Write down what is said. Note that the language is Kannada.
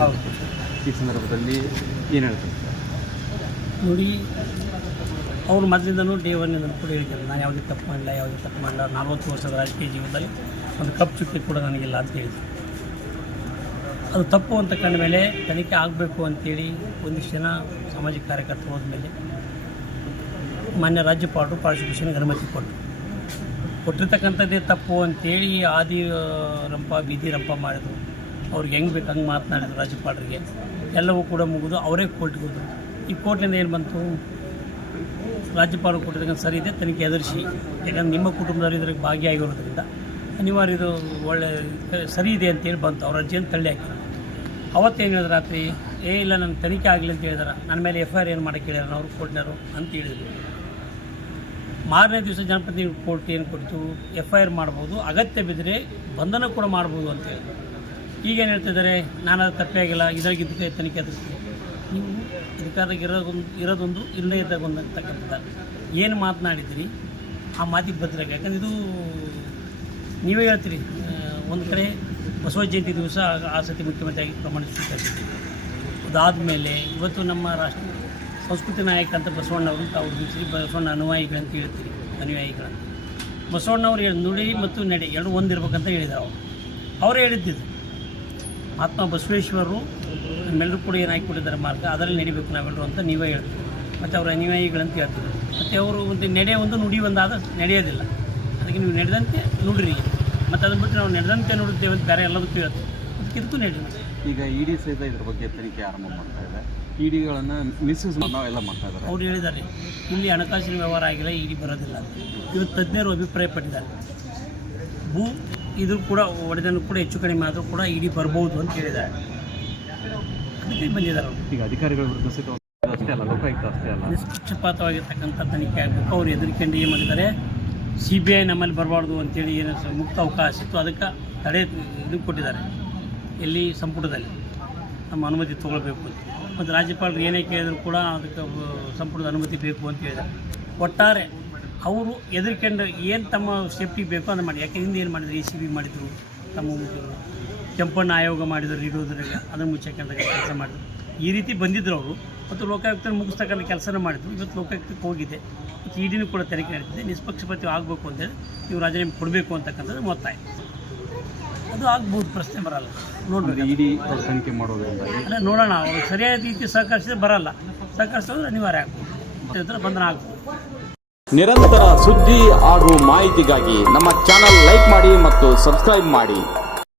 ಹೌದು. ಈ ಸಂದರ್ಭದಲ್ಲಿ ಏನು ಹೇಳ್ತಾರೆ ಸರ್? ನೋಡಿ, ಅವ್ರು ಮೊದಲಿಂದನೂ ಡೇ ಒನ್ನಿಂದ ಕೂಡ ಹೇಳಿದ್ದಾರೆ, ನಾನು ಯಾವುದೇ ತಪ್ಪು ಮಾಡಿಲ್ಲ, 40 ವರ್ಷದ ರಾಜಕೀಯ ಜೀವನದಲ್ಲಿ ಒಂದು ಕಪ್ ಚುಕ್ಕಿ ಕೂಡ ನನಗಿಲ್ಲ ಅಂತ ಹೇಳಿದ್ರು. ಅದು ತಪ್ಪು ಅಂತ ಕಂಡ ಮೇಲೆ ತನಿಖೆ ಆಗಬೇಕು ಅಂತೇಳಿ ಒಂದಿಷ್ಟು ಜನ ಸಾಮಾಜಿಕ ಕಾರ್ಯಕರ್ತರು ಹೋದ್ಮೇಲೆ ಮಾನ್ಯ ರಾಜ್ಯಪಾಲರು ಪ್ರಾಸಿಕ್ಯೂಷನ್ಗೆ ಅನುಮತಿ ಕೊಟ್ಟಿರ್ತಕ್ಕಂಥದ್ದೇ ತಪ್ಪು ಅಂತೇಳಿ ಬೀದಿ ರಂಪ ಮಾಡಿದ್ರು. ಅವ್ರಿಗೆ ಹೆಂಗೆ ಬೇಕು ಹಂಗೆ ಮಾತನಾಡಿದ್ರು ರಾಜ್ಯಪಾಲರಿಗೆ. ಎಲ್ಲವೂ ಕೂಡ ಮುಗಿದು ಅವರೇ ಕೋರ್ಟ್ಗೆ ಹೋದರು. ಈ ಕೋರ್ಟಿಂದ ಏನು ಬಂತು, ರಾಜ್ಯಪಾಲರು ಕೊಟ್ಟಿರ್ತಕ್ಕಂಥ ಸರಿ ಇದೆ, ತನಿಖೆ ಎದುರಿಸಿ, ಯಾಕಂದ್ರೆ ನಿಮ್ಮ ಕುಟುಂಬದವರು ಇದಕ್ಕೆ ಭಾಗಿಯಾಗಿರೋದ್ರಿಂದ ಅನಿವಾರ್ಯ ಇದು ಒಳ್ಳೆ ಸರಿ ಇದೆ ಅಂತೇಳಿ ಬಂತು. ಅವ್ರ ಅರ್ಜಿಯನ್ನು ತಳ್ಳಿ ಹಾಕಿದ್ರು. ಅವತ್ತೇನು ಹೇಳಿದ್ರು ರಾತ್ರಿ, ಇಲ್ಲ ನನ್ನ ತನಿಖೆ ಆಗಲಿ ಅಂತ ಹೇಳಿದಾರೆ, ನನ್ನ ಮೇಲೆ FIR ಏನು ಮಾಡೋಕ್ಕೆ ಹೇಳಿದಾರೆ ಅವರು ಕೋರ್ಟ್ನವರು ಅಂತ ಹೇಳಿದ್ರು. ಮಾರನೇ ದಿವಸ ಜನಪ್ರತಿನಿಧಿ ಕೋರ್ಟ್ ಏನು ಕೊಡ್ತು, FIR ಮಾಡ್ಬೋದು, ಅಗತ್ಯ ಬಿದ್ದರೆ ಬಂಧನ ಕೂಡ ಮಾಡ್ಬೋದು ಅಂತೇಳಿ. ಈಗೇನು ಹೇಳ್ತಿದ್ದಾರೆ, ನಾನು ಅದು ತಪ್ಪೇ ಆಗಿಲ್ಲ, ಇದಕ್ಕೆ ತನಿಖೆ ಎದುರಿಸ್ತೀನಿ. ನೀವು ಇದಕ್ಕಾದಾಗ ಇರೋದೊಂದು ಇಲ್ಲದೇ ಇದ್ದಾಗೊಂದು ಅಂತಕ್ಕಂಥದ್ದು ಏನು ಮಾತನಾಡಿದ್ರಿ ಆ ಮಾತಿಗೆ ಬದ್ರಾಗ. ಯಾಕಂದ್ರೆ ಇದು ನೀವೇ ಹೇಳ್ತೀರಿ, ಒಂದು ಕಡೆ ಬಸವ ಜಯಂತಿ ದಿವಸ ಆ ಸತಿ ಮುಖ್ಯಮಂತ್ರಿಯಾಗಿ ಪ್ರಮಾಣ ಸ್ವೀಕರಿಸಿದ್ವಿ. ಅದಾದಮೇಲೆ ಇವತ್ತು ನಮ್ಮ ರಾಷ್ಟ್ರ ಸಂಸ್ಕೃತಿ ನಾಯಕ ಅಂತ ಬಸವಣ್ಣವರು ಅಂತ ಅವ್ರು ಶ್ರೀ ಬಸವಣ್ಣ ಅನುಯಾಯಿಗಳಂತ ಹೇಳ್ತೀರಿ, ಅನುಯಾಯಿಗಳಂತ. ಬಸವಣ್ಣವ್ರು ನುಡಿ ಮತ್ತು ನಡೆ ಎರಡು ಒಂದಿರ್ಬೇಕಂತ ಹೇಳಿದ್ರು. ಅವರೇ ಹೇಳಿದ್ದಿದ್ದು ಮಹಾತ್ಮ ಬಸವೇಶ್ವರರು ನಮ್ಮೆಲ್ಲರೂ ಕೂಡ ಏನು ಹಾಕಿಕೊಟ್ಟಿದ್ದಾರೆ ಮಾರ್ಗ, ಅದರಲ್ಲಿ ನಡಿಬೇಕು ನಾವೆಲ್ಲರೂ ಅಂತ ನೀವೇ ಹೇಳ್ತೀವಿ. ಮತ್ತು ಅವ್ರ ಅನುಯಾಯಿಗಳಂತ ಹೇಳ್ತೀವಿ. ಮತ್ತು ಅವರು ಒಂದು ನಡೆ ಒಂದು ನುಡಿ ಒಂದಾದ ನಡೆಯೋದಿಲ್ಲ. ಅದಕ್ಕೆ ನೀವು ನಡೆದಂತೆ ನುಡ್ರಿ, ಮತ್ತು ಅದನ್ನು ಬಿಟ್ಟು ನಾವು ನಡೆದಂತೆ ನುಡುತ್ತೇವೆ ಅಂತ ಬೇರೆ ಎಲ್ಲದಕ್ಕೂ ಹೇಳ್ತೀವಿ. ಅದಕ್ಕೆ ಇದಕ್ಕೂ ನಡಿ. ಈಗ ED ಸಹಿತ ಇದ್ರ ಬಗ್ಗೆ ತನಿಖೆ ಆರಂಭ ಮಾಡ್ತಾ ಇದೆ. EDಗಳನ್ನು ಮಿಸ್ಯೂಸ್ ನಾವೆಲ್ಲ ಮಾಡ್ತಾ ಇದ್ದಾರೆ. ಅವ್ರು ಹೇಳಿದ್ದಾರೆ, ಇಲ್ಲಿ ಹಣಕಾಸಿನ ವ್ಯವಹಾರ ಆಗಿಲ್ಲ, ED ಬರೋದಿಲ್ಲ ಅಂತ. ಇವತ್ತು ತಜ್ಞರು ಅಭಿಪ್ರಾಯಪಟ್ಟಿದ್ದಾರೆ. ಇದು ಕೂಡ ಒಡೆದನ್ನು ಕೂಡ ಹೆಚ್ಚು ಕಡಿಮೆ ಆದರೂ ಕೂಡ ED ಬರ್ಬೋದು ಅಂತ ಹೇಳಿದ್ದಾರೆ. ಅದಕ್ಕೆ ಬಂದಿದ್ದಾರೆ ಅವರು. ಈಗ ಅಧಿಕಾರಿಗಳ ವಿರುದ್ಧ ಸಹಿತ ಅಷ್ಟೇ ಅಲ್ಲ, ಲೋಕಾಯುಕ್ತ ಅಷ್ಟೇ ಅಲ್ಲ, ನಿಷ್ಪಕ್ಷಪಾತವಾಗಿರ್ತಕ್ಕಂಥ ತನಿಖೆ ಆಗಬೇಕು. ಅವ್ರು ಹೆದರಿಕೊಂಡು ಏನು ಮಾಡಿದ್ದಾರೆ, CBI ನಮ್ಮಲ್ಲಿ ಬರಬಾರ್ದು ಅಂತೇಳಿ ಏನು ಮುಕ್ತ ಅವಕಾಶ ಇತ್ತು, ಅದಕ್ಕೆ ತಡೆ ಇದು ಕೊಟ್ಟಿದ್ದಾರೆ. ಎಲ್ಲಿ ಸಂಪುಟದಲ್ಲಿ ನಮ್ಮ ಅನುಮತಿ ತೊಗೊಳ್ಬೇಕು ಅಂತ. ಮತ್ತು ರಾಜ್ಯಪಾಲರು ಏನೇ ಕೇಳಿದ್ರು ಕೂಡ ಅದಕ್ಕೆ ಸಂಪುಟದ ಅನುಮತಿ ಬೇಕು ಅಂತ ಹೇಳಿದ್ದಾರೆ. ಒಟ್ಟಾರೆ ಅವರು ಎದುರ್ಕೊಂಡು ಏನು ತಮ್ಮ ಸೇಫ್ಟಿ ಬೇಕೋ ಅದನ್ನು ಮಾಡಿ. ಯಾಕೆ ಹಿಂದೆ ಏನು ಮಾಡಿದ್ರು, ACB ಮಾಡಿದರು, ತಮ್ಮ ಕೆಂಪಣ್ಣ ಆಯೋಗ ಮಾಡಿದ್ರು, ಇರೋದ್ರಾಗ ಅದನ್ನು ಮುಚ್ಚಕ್ಕಂಥ ಕೆಲಸ ಮಾಡಿದ್ರು. ಈ ರೀತಿ ಬಂದಿದ್ದರು ಅವರು. ಮತ್ತು ಲೋಕಾಯುಕ್ತ ಮುಗಿಸ್ತಕ್ಕಂಥ ಕೆಲಸನ ಮಾಡಿದ್ರು. ಇವತ್ತು ಲೋಕಾಯುಕ್ತಕ್ಕೆ ಹೋಗಿದೆ, ಮತ್ತು EDನೂ ಕೂಡ ತನಿಖೆ ನಡೀತಿದೆ. ನಿಷ್ಪಕ್ಷಪಾತಿ ಆಗಬೇಕು ಅಂತೇಳಿ ನೀವು ರಾಜೀನಾಮೆ ಕೊಡಬೇಕು ಅಂತಕ್ಕಂಥದ್ದು ಒತ್ತಾಯ. ಅದು ಆಗ್ಬೋದು, ಪ್ರಶ್ನೆ ಬರಲ್ಲ. ನೋಡಬೇಕು, ED ತನಿಖೆ ಮಾಡೋದ್ರಿಂದ ಅಲ್ಲ ನೋಡೋಣ. ಅವರು ಸರಿಯಾದ ರೀತಿ ಸಹಕರಿಸಿದ್ರೆ ಬರಲ್ಲ, ಸಹಕರಿಸೋದು ಅನಿವಾರ್ಯ ಆಗ್ಬೋದು, ಬಂಧನ ಆಗ್ಬೋದು. ನಿರಂತರ ಸುದ್ದಿ ಹಾಗೂ ಮಾಹಿತಿಗಾಗಿ ನಮ್ಮ ಚಾನಲ್ ಲೈಕ್ ಮಾಡಿ ಮತ್ತು ಸಬ್ಸ್ಕ್ರೈಬ್ ಮಾಡಿ.